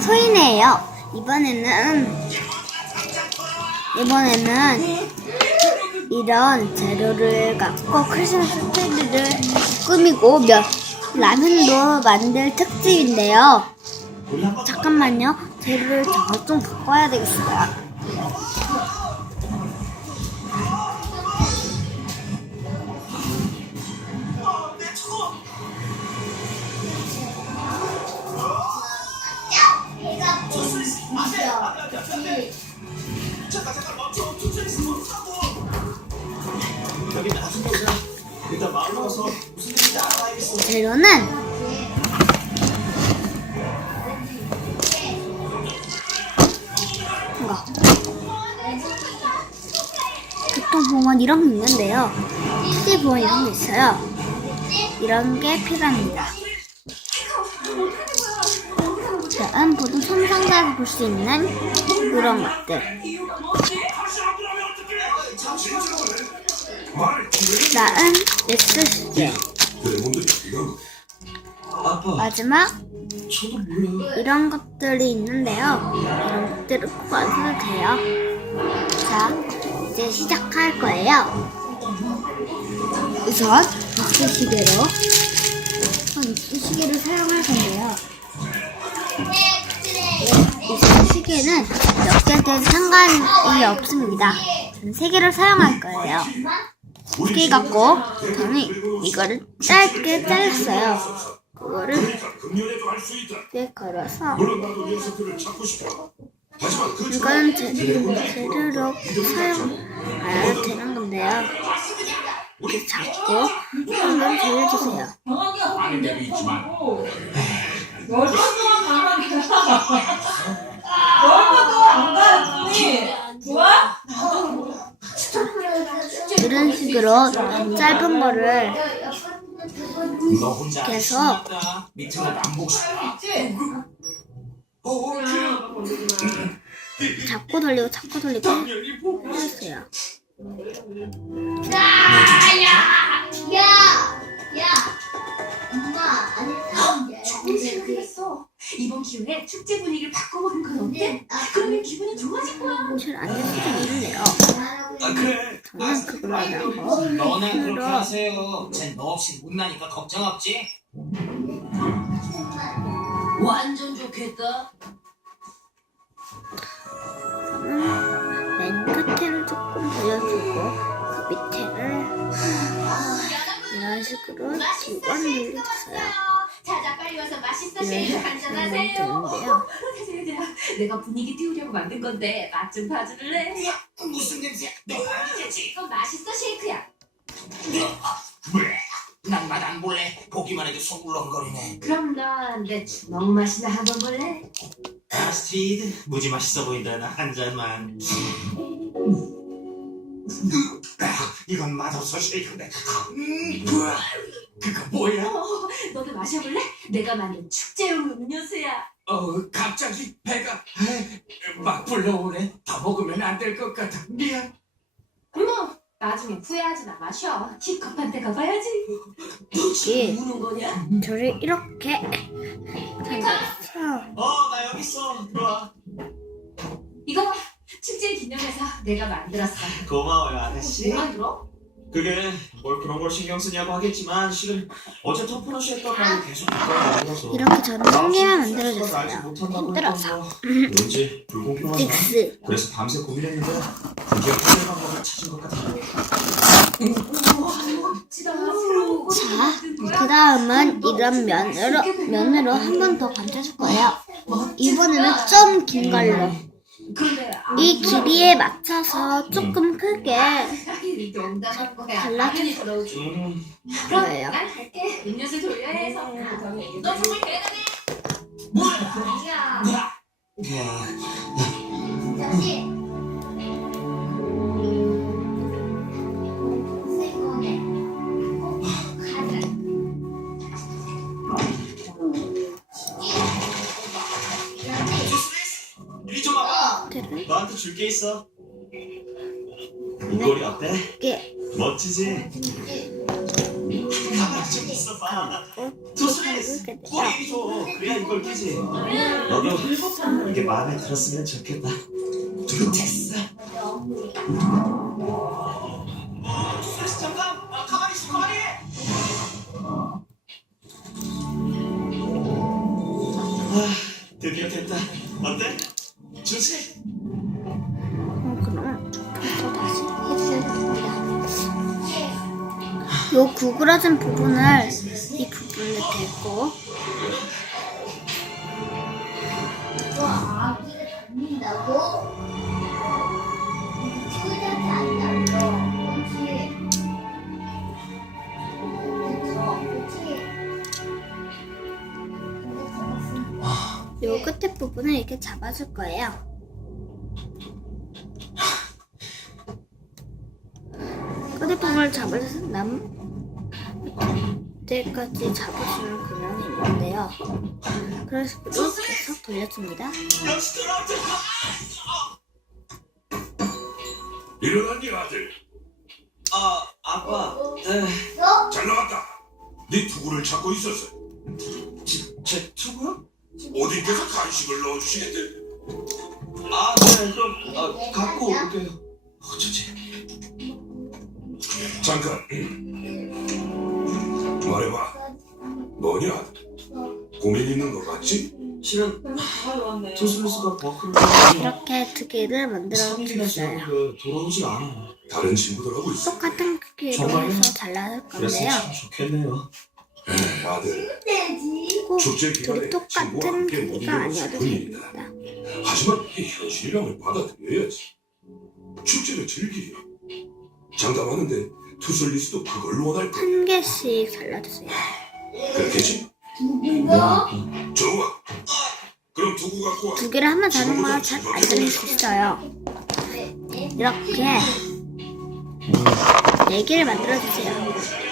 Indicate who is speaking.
Speaker 1: 소인이에요. 이번에는 이번에는 이런 재료를 갖고 크리스마스 트리를 꾸미고 몇 라면도 만들 특집인데요. 잠깐만요. 재료를 저좀 갖고 와야 되겠어요. 재료는 이거 교통보험 이런 게 있는데요. 투지보험 이런 게 있어요. 이런 게 필요합니다. 다음 보통 손상자에서 볼 수 있는 그런 것들. 다음 넥스 시계.
Speaker 2: 아빠,
Speaker 1: 마지막
Speaker 2: 저도 몰라.
Speaker 1: 이런 것들이 있는데요. 이런 것들을 꼭안 써도 돼요. 자, 이제 시작할 거예요. 우선 박수 시계로 우선 이 시계를 사용할 건데요. 이 시계는 몇 개든 상관이 없습니다. 저는 세 개를 사용할 거예요. 세개 갖고 저는 이거를 짧게 잘랐어요. 그거를. 이렇게 걸어서 이건 제, 재료로 사용해야 되는 건데요. 이렇게 잡고 한번 돌려주세요.
Speaker 3: 열번 동안 가만히 열
Speaker 1: 식으로 짧은 거를
Speaker 2: 너 혼자
Speaker 1: 계속
Speaker 2: 밑으로 안 보고 싶다.
Speaker 1: 잡고 돌리고 잡고 돌리고
Speaker 4: 그랬어. 이번 기회에 축제 분위기를 바꿔보는 건 어때? 그러면 기분이 좋아질 거야.
Speaker 1: 잘안 될 수도 있는데요.
Speaker 2: 아, 그래.
Speaker 1: 저는 그걸로 안 하고
Speaker 5: 너네 그렇게 하세요. 쟨너 없이 못 나니까 걱정 없지?
Speaker 4: 완전 좋겠다.
Speaker 1: 저는 맨 끝에를 조금 돌려주고 그 밑에를 이런 식으로 두번 돌려줬어요.
Speaker 4: 자자 빨리 와서 맛있어 쉐이크
Speaker 1: 식으로
Speaker 4: 한잔
Speaker 1: 하면
Speaker 4: 하세요.
Speaker 1: 되는데요.
Speaker 4: 얘들아, 내가 분위기 띄우려고 만든 건데 맛 좀 봐줄래?
Speaker 5: 무슨 냄새야? 너 아니겠지?
Speaker 4: 이건 맛있어 쉐이크야.
Speaker 5: 난 맛 안 볼래. 보기만 해도 속 울렁거리네.
Speaker 4: 그럼 넌 내 주먹 맛이나 한번 볼래?
Speaker 5: 아스트리드 무지 맛있어 보인다. 나 한 잔만. 아, 이건 맛없어 쉐이크인데. 음, 으아, 그거 뭐야?
Speaker 4: 어, 너도 마셔볼래? 내가 만든 축제용 음료수야.
Speaker 5: 어, 갑자기 배가 막 불러오네. 더 먹으면 안 될 것 같아. 미안.
Speaker 4: 뭐 나중에 후회하지 마 마셔. 힙합한테 가봐야지.
Speaker 1: 이게
Speaker 4: 우는 거냐?
Speaker 1: 저를 이렇게 당겨서
Speaker 5: 어, 나 여기 있어. 들어와.
Speaker 4: 이거 봐. 축제 기념해서 내가 만들었어.
Speaker 5: 고마워요, 아저씨.
Speaker 4: 뭐 만들어?
Speaker 5: 그게 뭘 그런 걸 신경 쓰냐고 하겠지만 실은 어제 터프너시 했던 말이 계속 그거라서
Speaker 1: 이렇게 저는 한 개만 만들어줬어요. 힘들어서.
Speaker 5: 왠지 불공평한
Speaker 1: 믹스
Speaker 5: 그래서 밤새 고민했는데 드디어 해결 방법을 찾은 것 같아
Speaker 4: 멋지다. 새로운 거
Speaker 1: 자,
Speaker 4: 만든 거야?
Speaker 1: 그 다음은 이런 면으로, 면으로 한 번 더 감춰줄 거예요. 이번에는 좀 긴 걸로.
Speaker 4: 그런데
Speaker 1: 이 길이에 맞춰서 조금 크게
Speaker 4: 아니, 농담한 거야.
Speaker 1: 달라.
Speaker 4: 당연히 그러지.
Speaker 5: 음,
Speaker 1: 거예요.
Speaker 4: 난 갈게. 음료수 돌려야 해서. 너 정말 대단해. 아니야.
Speaker 5: 야, 이리 너한테 줄 게 있어 이 꼴이 어때?
Speaker 1: 게
Speaker 5: 멋지지? 가만 좀 있어봐.
Speaker 1: 그리고
Speaker 5: 도수리
Speaker 1: 이렇게 돼요.
Speaker 5: 꼬리 줘. 그래야 이걸 끼지. 너도 이게 마음에 들었으면 좋겠다. 됐어. 도수리 잠깐. 아, 가만히 있어, 가만히. 아, 드디어 됐다. 어때?
Speaker 1: 요 구부러진 부분을 이 부분을 대고. 요 끝에 부분을 이렇게 잡아줄 거예요. 부분을 잡아줘서 남 때까지 잡아주는 그냥이 있는데요. 그런 식으로 계속 돌려줍니다.
Speaker 6: 일어났니 아들?
Speaker 5: 아, 아빠. 네.
Speaker 6: 잘 나왔다. 네 투구를 찾고 있었어.
Speaker 5: 제, 제 투구요?
Speaker 6: 어딘께서 간식을 넣어주시겠대?
Speaker 5: 아, 네, 좀, 아, 갖고 올게요. 어쩌지?
Speaker 6: 잠깐. 말해봐. 뭐냐 아들? 고민 있는 거 같지?
Speaker 5: 실은. 조슬루스가 버크를
Speaker 1: 이렇게 두 개를 만들어
Speaker 5: 성인이나
Speaker 1: 줬어요.
Speaker 5: 그 돌아오질 않아.
Speaker 6: 다른 친구들하고 있어.
Speaker 1: 똑같은 크기로? 해서 잘라줄 건데요.
Speaker 5: 참 좋겠네요.
Speaker 6: 에이, 아들.
Speaker 7: 돼지.
Speaker 1: 꼭
Speaker 6: 축제 기간에
Speaker 1: 둘이 똑같은 크기가 아니어도. 됩니다.
Speaker 6: 하지만 이게 현실이랑을 받아들여야지. 축제를 즐기려. 장담하는데 투슬리스도 그걸 원할 거야.
Speaker 1: 한 개씩 잘라주세요.
Speaker 6: 그렇겠지? 좋아. 그럼 두고 갖고 와.
Speaker 1: 두 개를 하면 되는 걸잘 알려줄 수 있어요. 이렇게 네 개를 만들어주세요.